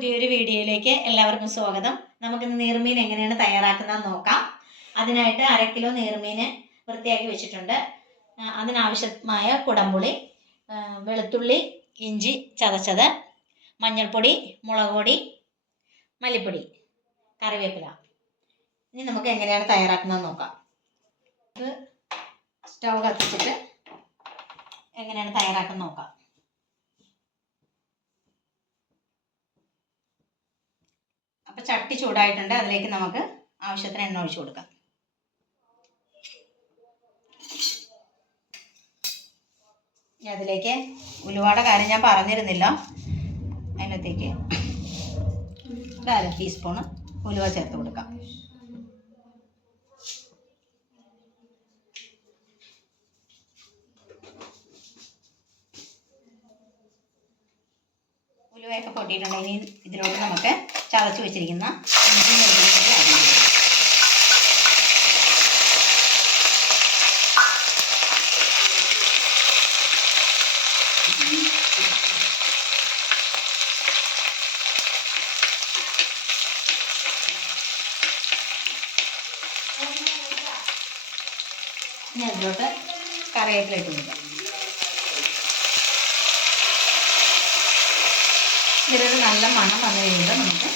പുതിയൊരു വീഡിയോയിലേക്ക് എല്ലാവർക്കും സ്വാഗതം. നമുക്കിന്ന് നീർമീൻ എങ്ങനെയാണ് തയ്യാറാക്കുന്നത് നോക്കാം. അതിനായിട്ട് 1/2 കിലോ നീർമീൻ വൃത്തിയാക്കി വെച്ചിട്ടുണ്ട്. അതിനാവശ്യമായ കുടംപുളി, വെളുത്തുള്ളി, ഇഞ്ചി ചതച്ചത്, മഞ്ഞൾപ്പൊടി, മുളക് പൊടി, മല്ലിപ്പൊടി, കറിവേപ്പില. ഇനി നമുക്ക് എങ്ങനെയാണ് തയ്യാറാക്കുന്നത് നോക്കാം. സ്റ്റൗ കത്തിച്ചിട്ട് എങ്ങനെയാണ് തയ്യാറാക്കുന്നത് നോക്കാം. അപ്പോൾ ചട്ടി ചൂടായിട്ടുണ്ട്. അതിലേക്ക് നമുക്ക് ആവശ്യത്തിന് എണ്ണ ഒഴിച്ചു കൊടുക്കാം. അതിലേക്ക് ഉലുവയുടെ കാര്യം ഞാൻ പറഞ്ഞിരുന്നില്ല. അതിനകത്തേക്ക് 1/2 ടീസ്പൂണ് ഉലുവ ചേർത്ത് കൊടുക്കാം. ഉലുവയൊക്കെ പൊട്ടിയിട്ടുണ്ടെങ്കിൽ ഇതിലോട്ട് നമുക്ക് ചതച്ച് വെച്ചിരിക്കുന്ന ഇഞ്ചി വെളുത്തുള്ളി ആഡ് ചെയ്ത് ഇനി അതിലോട്ട് കറിവേപ്പില ഇട്ട് കൊടുക്കാം. ഇതിലൊരു നല്ല മണം വന്നു കഴിയുമ്പോൾ നമുക്ക്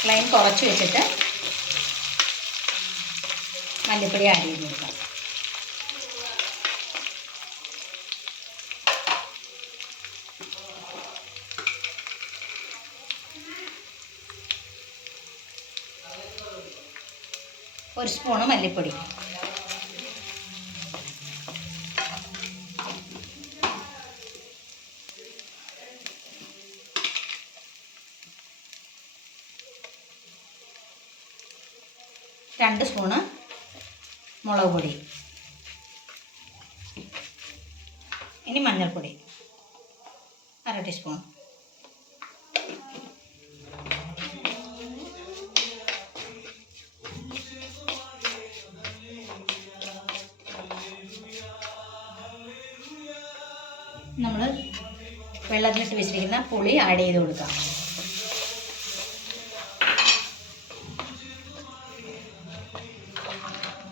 ഫ്ലെയിം കുറച്ച് വെച്ചിട്ട് മല്ലിപ്പൊടി ആഡ് ചെയ്ത് കൊടുക്കാം. ഒരു സ്പൂണ് മല്ലിപ്പൊടി, രണ്ട് സ്പൂണ് മുളക് പൊടി, ഇനി മഞ്ഞൾപ്പൊടി 1/2 ടീസ്പൂൺ, നമ്മൾ വെള്ളത്തിലിട്ട് വെച്ചിരിക്കുന്ന പുളി ആഡ് ചെയ്ത് കൊടുക്കാം.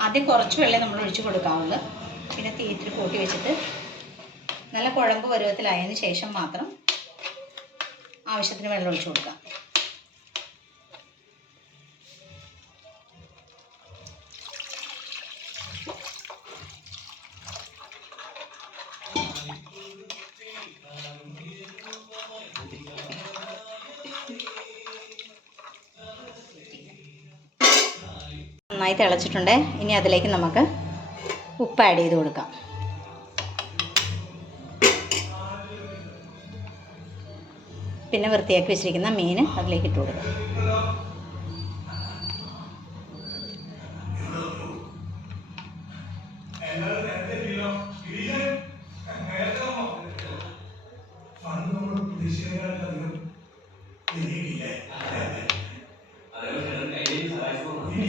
ആദ്യം കുറച്ച് വെള്ളം നമ്മൾ ഒഴിച്ച് കൊടുക്കാവുള്ളൂ. പിന്നെ തീയിട്ടിൽ കൂട്ടി വെച്ചിട്ട് നല്ല കുഴമ്പ് പരുവത്തിലായതിന് ശേഷം മാത്രം ആവശ്യത്തിന് വെള്ളം ഒഴിച്ച് കൊടുക്കാം. നന്നായി തിളച്ചിട്ടുണ്ട്. ഇനി അതിലേക്ക് നമുക്ക് ഉപ്പ് ആഡ് ചെയ്ത് കൊടുക്കാം. പിന്നെ വൃത്തിയാക്കി വെച്ചിരിക്കുന്ന മീൻ അതിലേക്ക് ഇട്ട് കൊടുക്കാം.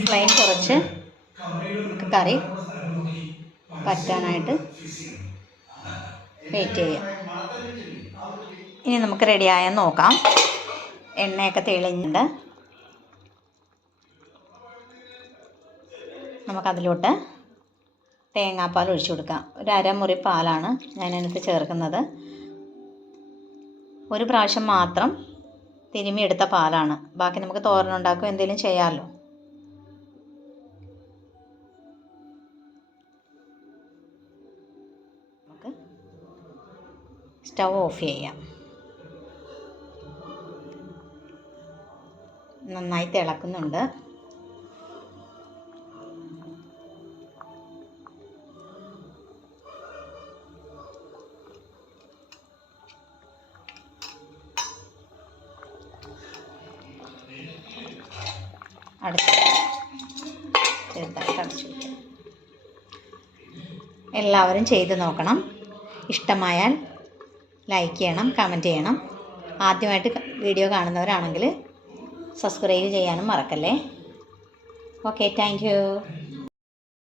ഫ്ലെയിം കുറച്ച് നമുക്ക് കറി പറ്റാനായിട്ട് വെയിറ്റ് ചെയ്യാം. ഇനി നമുക്ക് റെഡിയായെന്ന് നോക്കാം. എണ്ണയൊക്കെ തെളിഞ്ഞിട്ടുണ്ട്. നമുക്കതിലോട്ട് തേങ്ങാപ്പാൽ ഒഴിച്ചു കൊടുക്കാം. ഒരു 1/2 മുറി പാലാണ് ഞാനതിനകത്ത് ചേർക്കുന്നത്. ഒരു പ്രാവശ്യം മാത്രം തിരുമ്മിയെടുത്ത പാലാണ്. ബാക്കി നമുക്ക് തോരനുണ്ടാക്കുകയോ എന്തെങ്കിലും ചെയ്യാമല്ലോ. നമുക്ക് സ്റ്റൗ ഓഫ് ചെയ്യാം. നന്നായി തിളക്കുന്നുണ്ട്. ചെറുതായിട്ട് അടച്ചു വയ്ക്കാം. എല്ലാവരും ചെയ്ത് നോക്കണം. ഇഷ്ടമായാൽ ലൈക്ക് ചെയ്യണം, കമൻറ്റ് ചെയ്യണം. ആദ്യമായിട്ട് വീഡിയോ കാണുന്നവരാണെങ്കിൽ സബ്സ്ക്രൈബ് ചെയ്യാനും മറക്കല്ലേ. Okay, thank you.